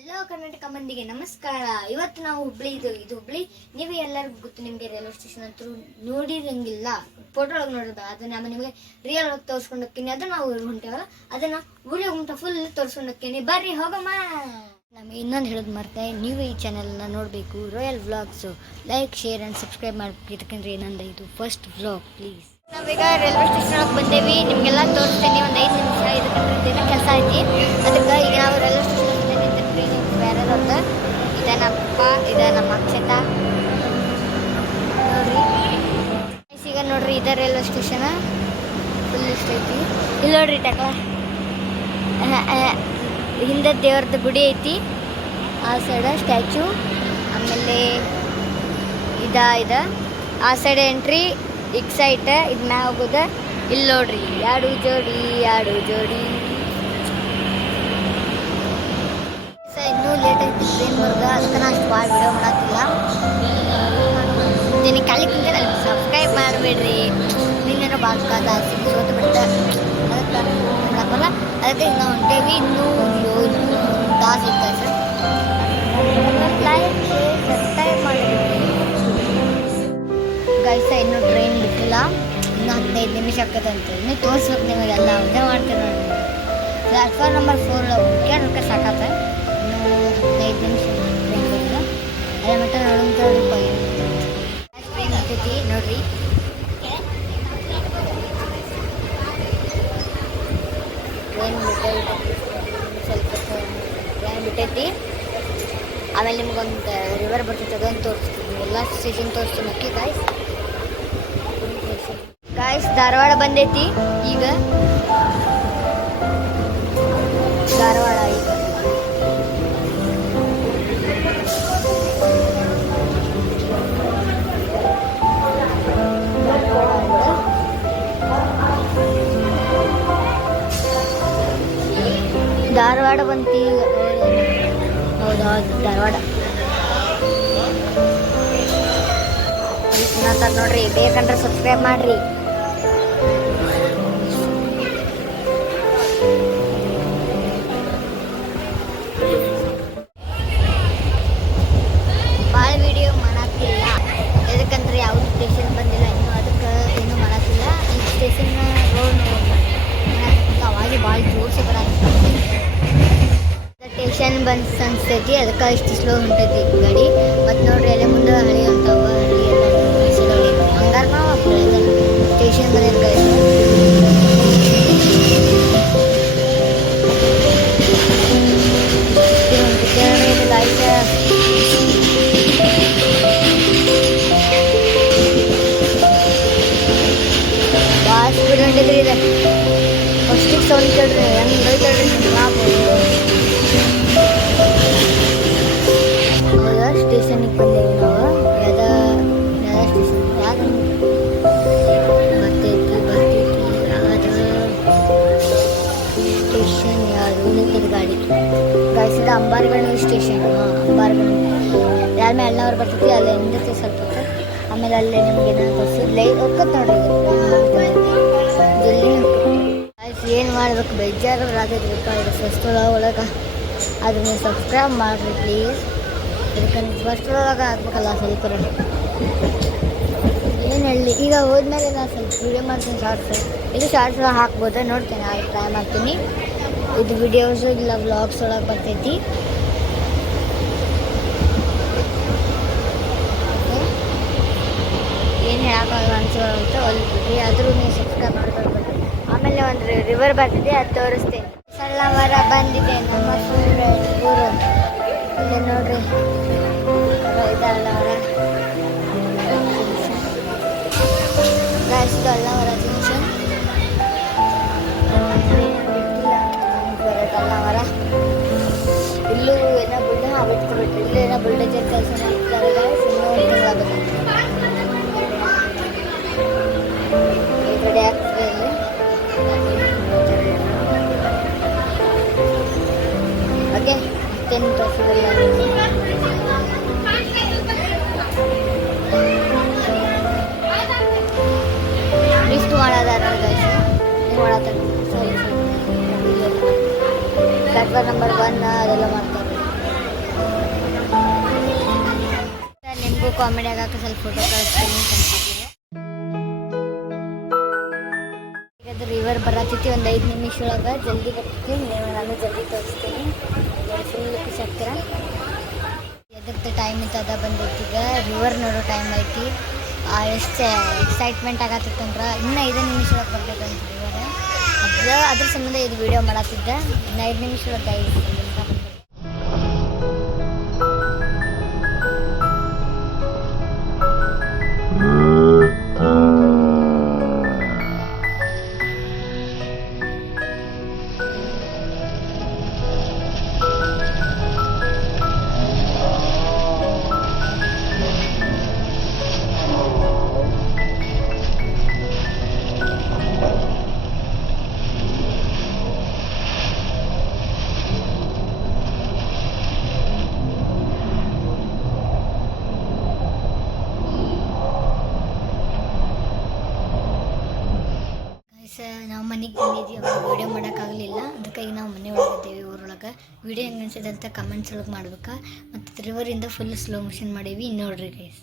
Hello Karnataka ಮಂದಿಗೆ ನಮಸ್ಕಾರ. ಇವತ್ತು ನಾವು ಇದು ಹುಬ್ಳಿ. ನೀವು ಎಲ್ಲರಿಗೂ ಗೊತ್ತು, ನಿಮಗೆ ರೈಲ್ವೆ ಸ್ಟೇಷನ್ ಅಂತೂ ನೋಡಿರಂಗಿಲ್ಲ, ಫೋಟೋ ಒಳಗೆ ನೋಡಿದ. ಅದನ್ನ ನಮ್ಮ ನಿಮಗೆ ರಿಯಲ್ ಆಗಿ ತೋರಿಸ್ಕೊಂಡೋಗ್ತೀನಿ. ಅದನ್ನ ನಾವು ಹೊಂಟೇವಲ್ಲ, ಅದನ್ನ ವಿಡಿಯೋ ಫುಲ್ ತೋರಿಸ್ಕೊಂಡೋಗ್ತೀನಿ. ಬರ್ರಿ ಹೋಗಮ್ಮ. ನಮಗೆ ಇನ್ನೊಂದು ಹೇಳೋದು ಮರ್ತೆ, ನೀವು ಈ ಚಾನೆಲ್ನ ನೋಡಬೇಕು, royal vlogs. Like, share and subscribe ಮಾಡ್ಬೇಕಂದ್ರೆ ಏನಂದ ಇದು ಫಸ್ಟ್ ವ್ಲಾಗ್ ಪ್ಲೀಸ್. ನಾವೀಗ ರೈಲ್ವೆ ಸ್ಟೇಷನ್ ಒಳಗೆ ಬಂದೇವಿ. ನಿಮಗೆಲ್ಲ ತೋರಿಸ್ತೀನಿ. ಒಂದು 5 ನಿಮಿಷ ಇದಕ್ಕೆ ಕೆಲಸ ಐತಿ. ಅದಕ್ಕೆ ಈಗ ನಾವು ರೈಲ್ವೆ ಸ್ಟೇಷನ್ ಬೇರೆ ಅಂತ. ಇದ ನಮ್ಮಪ್ಪ, ಇದ ನಮ್ಮ ಅಕ್ಷತ ನೋಡ್ರಿ. ಈಗ ನೋಡ್ರಿ, ಇದ ರೈಲ್ವೆ ಸ್ಟೇಷನ್ ಫುಲ್ ಇಷ್ಟ ಐತಿ. ಇಲ್ಲಿ ನೋಡ್ರಿ ಟಕ್ಲ ಹಿಂದೆ ದೇವ್ರದ್ದು ಗುಡಿ ಐತಿ. ಆ ಸೈಡ ಸ್ಟ್ಯಾಚು, ಆಮೇಲೆ ಇದ ಆ ಸೈಡ್ ಎಂಟ್ರಿ, ಈಗ ಸೈಟ್ ಇದು ಮ್ಯಾಗ ಹೋಗೋದ. ಇಲ್ಲಿ ನೋಡ್ರಿ ಎರಡು ಜೋಡಿ. ಇನ್ನೂ ಲೇಟ್ ಐತಿ ಟ್ರೈನ್ ಬರೋದು. ಅದಕ್ಕೆ ನಾನು ಅಷ್ಟು ಭಾಳ ವಿಡಿಯೋ ಮಾಡತ್ತಿಲ್ಲ. ನಿನಗೆ ಖಾಲಿ ಕುಂತ ಸಬ್ಸ್ಕ್ರೈಬ್ ಮಾಡಿಬಿಡ್ರಿ. ನಿನ್ನೇನೋ ಭಾಳ ಕಾದ ಸೋತು ಬಿಡುತ್ತೆ. ಅದಕ್ಕೆ ಮಾಡಕ್ಕಲ್ಲ. ಅದಕ್ಕೆ ಈಗ ನಾವು ಹೊಂಟೇವಿ. ಇನ್ನೂ ತಾಸು ಇತ್ತು ಸರ್. ಲೈಕ್ ಸಬ್ಸ್ಕ್ರೈಬ್ ಮಾಡಿಬಿಡ್ರಿ ಗೈಸ. ಇನ್ನೂ ಟ್ರೈನ್ ಬಿಟ್ಟಿಲ್ಲ. ಇನ್ನೂ 15 ನಿಮಿಷ ಆಕತ್ತಂತೆ. ಇನ್ನೂ ತೋರಿಸ್ಬೇಕು ನಿಮಗೆಲ್ಲ. ಅದೇ ಮಾಡ್ತೀವಿ ನೋಡಿ. Platform number 4 ಹುಡ್ಕ್ಯಾಡ್ರಕ್ಕೆ ಸಾಕಾತ. 5 ನಿಮಿಷ ಟ್ರೈನ್ ಬರೋದು. ಅದೇ ಮಟ್ಟ ನೋಡೋಂಥ ಟ್ರೈನ್ ಇರ್ತೈತಿ ನೋಡ್ರಿ. ಟ್ರೈನ್ ಸ್ವಲ್ಪ ಟ್ರೈನ್ ಬಿಟ್ಟೈತಿ. ಆಮೇಲೆ ನಿಮ್ಗೊಂದು ರಿವರ್ ಬರ್ತೈತಿ, ಅದೊಂದು ತೋರಿಸ್ತೀನಿ. ಎಲ್ಲ ಸ್ಟೇಷನ್ ತೋರಿಸ್ತೀನಿ. ಓಕೆ ಗಾಯ್ಸ್ ಧಾರವಾಡ ಬಂದೈತಿ. ಈಗ ಧಾರವಾಡ ಧಾರವಾಡ ಬಂತಿ. ಹೌದೌದು ಧಾರವಾಡ ನೋಡ್ರಿ. ಬೇಕಂದ್ರೆ ಸಬ್ಸ್ಕ್ರೈಬ್ ಮಾಡ್ರಿ. ಭಾಳ ವಿಡಿಯೋ ಮಾಡತ್ತಿಲ್ಲ, ಎದಕ್ಕಂದ್ರೆ ಯಾವ್ದು ಸ್ಟೇಷನ್ ಬಂದಿಲ್ಲ ಇನ್ನೂ. ಅದಕ್ಕೆ ಏನೂ ಮಾಡತ್ತಿಲ್ಲ. ಈ ಸ್ಟೇಷನ್ ರೋಡ್ ಅವಾಗೆ ಭಾಳ ಜೋಡಿಸಿ ಬರತ್ತೆ. ಸ್ಟೇಷನ್ ಬಂದು ಅನಿಸ್ತೈತಿ. ಅದಕ್ಕೆ ಇಷ್ಟು ಸ್ಲೋ ಹೊಂಟೈತಿ ಗಾಡಿ. ಮತ್ತು ನೋಡ್ರಿ ಅಲ್ಲೇ ಮುಂದೆ ಹಳಿ ಅಂತಾವ. ಹಳಿ ಎಲ್ಲ ಹಂಗಾರ ನಾವು ಸ್ಟೇಷನ್ ಬಂದಿದ್ದು ಗಾಡಿ. ಭಾಳ ಸ್ಪೀಡ್ ಹೊಂಟಿದ್ರಿ ಇದೆ. ಫಸ್ಟಿಗೆ ಸೌಂಡ್ ಕೇಳ್ರಿ, ಹೆಂಗೆ ಬೈತಾಳ್ರಿ ನಿಮ್ಮ ಲಾಭ. ಸ್ಟೇಷನಿಗೆ ಬಂದೇವಿ ನಾವು. ಯಾವ ಸ್ಟೇಷನ್ ಯಾರು ಬರ್ತೈತಿ ಯಾವ್ದು ಸ್ಟೇಷನ್ ಯಾವುದು ನಿಂತಿದ್ದು ಗಾಡಿ. ಗಾಯಿಸಿದ ಅಂಬಾರಗಣಿ ಸ್ಟೇಷನ್. ಅಂಬಾರಗಣಿ ಯಾರ ಮೇಲ್ನವ್ರು ಬರ್ತೈತಿ. ಅಲ್ಲೇ ನಿಂದಿರ್ತೀವಿ ಸ್ವಲ್ಪ ಹೊತ್ತು. ಆಮೇಲೆ ಅಲ್ಲೇ ನಿಮ್ಗೆ ಏನಾದ್ರು ತೋರಿಸಿದ್ಲೆ ಹೋಗ್ತದೆ ನೋಡ್ರಿ. ಜಲ್ದಿ ಆಯ್ತು. ಏನು ಮಾಡ್ಬೇಕು, ಬೇಜಾರು ರಾತ್ರಿಪ್ಪ ಇದು ಫಸ್ಟ್ ಒಳಗೆ. ಅದನ್ನ ಸಬ್ಸ್ಕ್ರೈಬ್ ಮಾಡಿರಿ ಪ್ಲೀಸ್. ಅದಕ್ಕಂದ್ರೆ ಫಸ್ಟ್ ಒಳಗೆ ಹಾಕ್ಬೇಕಲ್ಲ ಸ್ವಲ್ಪ. ಏನು ಹೇಳಿ, ಈಗ ಹೋದ್ಮೇಲೆ ನಾನು ಸ್ವಲ್ಪ ವೀಡಿಯೋ ಮಾಡ್ತೀನಿ ಶಾರ್ಟ್ಸ್. ಇದು ಶಾರ್ಟ್ಸ್ ಹಾಕ್ಬೋದು, ನೋಡ್ತೀನಿ. ಆಗ ಟ್ರೈ ಮಾಡ್ತೀನಿ. ಇದು ವಿಡಿಯೋಸ್ ಇಲ್ಲ ವ್ಲಾಗ್ಸ್ ಒಳಗೆ ಬರ್ತೈತಿ. ಏನು ಹೇಳೋಕ್ಕಾಗಲ್ಲ ಅನ್ಸೋಂತ ಹೊಲ್ಬಿಟ್ರಿ. ಆದರೂ ನೀವು ಸಬ್ಸ್ಕ್ರೈಬ್ ಮಾಡ್ಕೊಳ್ಬೇಕು. ಆಮೇಲೆ ಒಂದು ರಿವರ್ ಬರ್ತಿದೆ, ಅದು ತೋರಿಸ್ತೇನೆ. ಸಣ್ಣವರ ಬಂದಿದೆ ನಮ್ಮ ಊರು. ಇಲ್ಲ ನೋಡ್ರಿ, ಇದಲ್ಲವರ ಅಲ್ಲವರ ಜಂಕ್ಷನ್. ಅಲ್ಲವರ ಇಲ್ಲೂ ಏನೋ ಬಿಟ್ಕೊಬಿಟ್ರಿ. ಇಲ್ಲೂ ಏನೋ ಬುಲ್ಡೇಜರ್ ಕೆಲಸ ಮಾಡ್ತಾರೆ. ಇನ್ನೂ ಒಂದು ತಿಂಗಳಾಗಬೇಕು. ರೆಡಿ ಆಗ್ತದೆ ಇಲ್ಲಿ. ಓಕೆ, ಮತ್ತೇನು ತೋರಿಸಿದಿಲ್ಲ. List ಮಾಡೋದಾರ guys. ನೀವು ಮಾಡತ್ತಾರೆ. ಪ್ಲಾಟ್ಫಾರ್ಮ್ ನಂಬರ್ 1 ಅದೆಲ್ಲ ಮಾಡ್ತಾರೆ. ಕಾಮಿಡಿ ಆಗಕ್ಕೆ ಸ್ವಲ್ಪ ಫೋಟೋ ಕಳಿಸ್ತೀನಿ. ಈಗ ಅದು ರಿವರ್ ಬರತೈತಿ, ಒಂದು 5 ನಿಮಿಷ ಒಳಗೆ ಜಲ್ದಿ ಬರ್ತೀನಿ. ನಾನು ಜಲ್ದಿ ತೋರಿಸ್ತೀನಿ. ಫುಲ್ ಖುಷಿ ಆಗ್ತೀರ. ಎದ್ರದ್ದು ಟೈಮ್ ಇತ್ತು ಅದ ಬಂದೈತಿ. ಈಗ ರಿವರ್ ನೋಡೋ ಟೈಮ್ ಐತಿ. ಎಷ್ಟು ಎಕ್ಸೈಟ್ಮೆಂಟ್ ಆಗತ್ತಿತ್ತಂದ್ರೆ ಇನ್ನೂ 5 ನಿಮಿಷ ಒಳಗೆ ಬರ್ತೈತಂತ ರಿವರ್. ಅದ್ರ ಸಂಬಂಧ ಇದು ವಿಡಿಯೋ ಮಾಡತ್ತಿದ್ದೆ. ಇನ್ನು 5 ನಿಮಿಷ ಒಳಗೆ ಐತಿ. ನಾವು ಮನೆಗೆ ಬಂದಿದ್ದೀವಿ, ವೀಡಿಯೋ ಮಾಡೋಕ್ಕಾಗಲಿಲ್ಲ. ಅದಕ್ಕಾಗಿ ನಾವು ಮನೆ ಒಳಗಿದ್ದೀವಿ, ಊರೊಳಗೆ. ವೀಡಿಯೋ ಹೆಂಗೆ ಅನ್ಸಿದೆ ಅಂತ ಕಮೆಂಟ್ಸ್ ಒಳಗೆ ಮಾಡ್ಬೇಕಾ. ಮತ್ತು ರಿವರಿಂದ ಫುಲ್ ಸ್ಲೋ ಮೋಷನ್ ಮಾಡೀವಿ. ನೋಡ್ರಿ ಗೈಸ್.